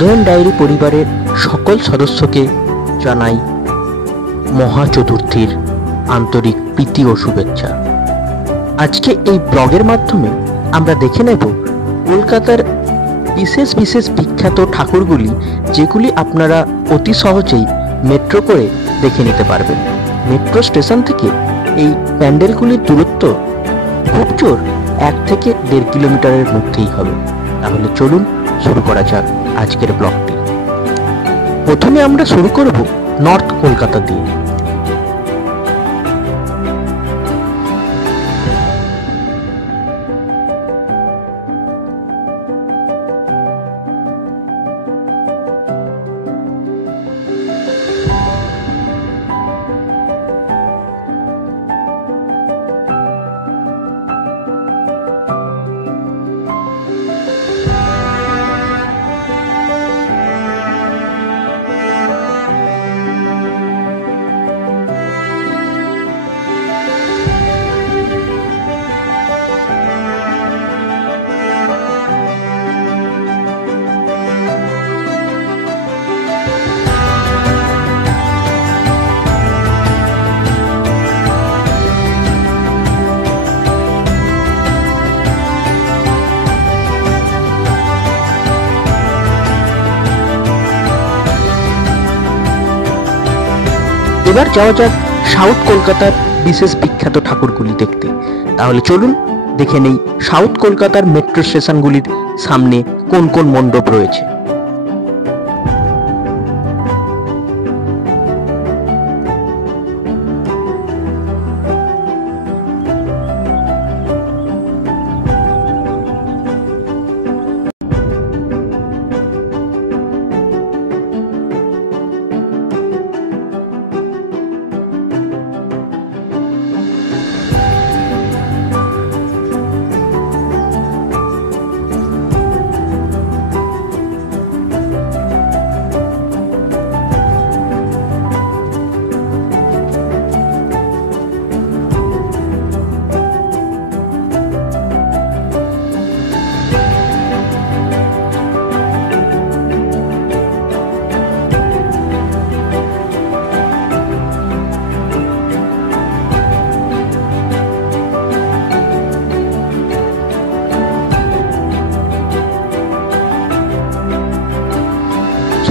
Udayan diary পরিবারের সকল সদস্যকে জানাই মহা চতুর্থীর আন্তরিক প্রীতি ও শুভেচ্ছা। আজকে এই ব্লগের মাধ্যমে আমরা দেখে নেব কলকাতার বিশেষ বিশেষ বিখ্যাত ঠাকুরগুলি, যেগুলি আপনারা অতি সহজেই মেট্রো করে দেখে নিতে পারবেন। মেট্রো স্টেশন থেকে এই প্যান্ডেলগুলির দূরত্ব খুব জোর 1 থেকে 1.5 কিলোমিটারের মধ্যেই হবে। তাহলে চলুন শুরু করা যাক আজকের ব্লগটি। প্রথমে আমরা শুরু করব নর্থ কলকাতা দিয়ে। এবার যাওয়া যাক সাউথ কলকাতার বিশেষ বিখ্যাত ঠাকুরগুলি দেখতে। তাহলে চলুন দেখে নেই সাউথ কলকাতার মেট্রো স্টেশনগুলির সামনে কোন কোন মণ্ডপ রয়েছে।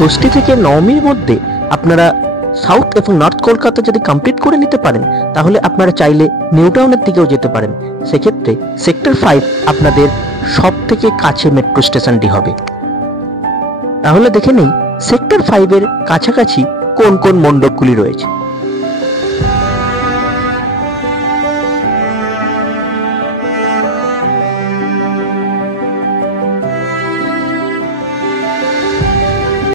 ষষ্ঠী থেকে নবমীর মধ্যে আপনারা সাউথ এবং নর্থ কলকাতা যদি কমপ্লিট করে নিতে পারেন, তাহলে আপনারা চাইলে নিউ টাউনের দিকেও যেতে পারেন। সেক্ষেত্রে সেক্টর 5 আপনাদের সব থেকে কাছে মেট্রো স্টেশনটি হবে। তাহলে দেখে নেই সেক্টর 5 এর কাছাকাছি কোন কোন মণ্ডপগুলি রয়েছে।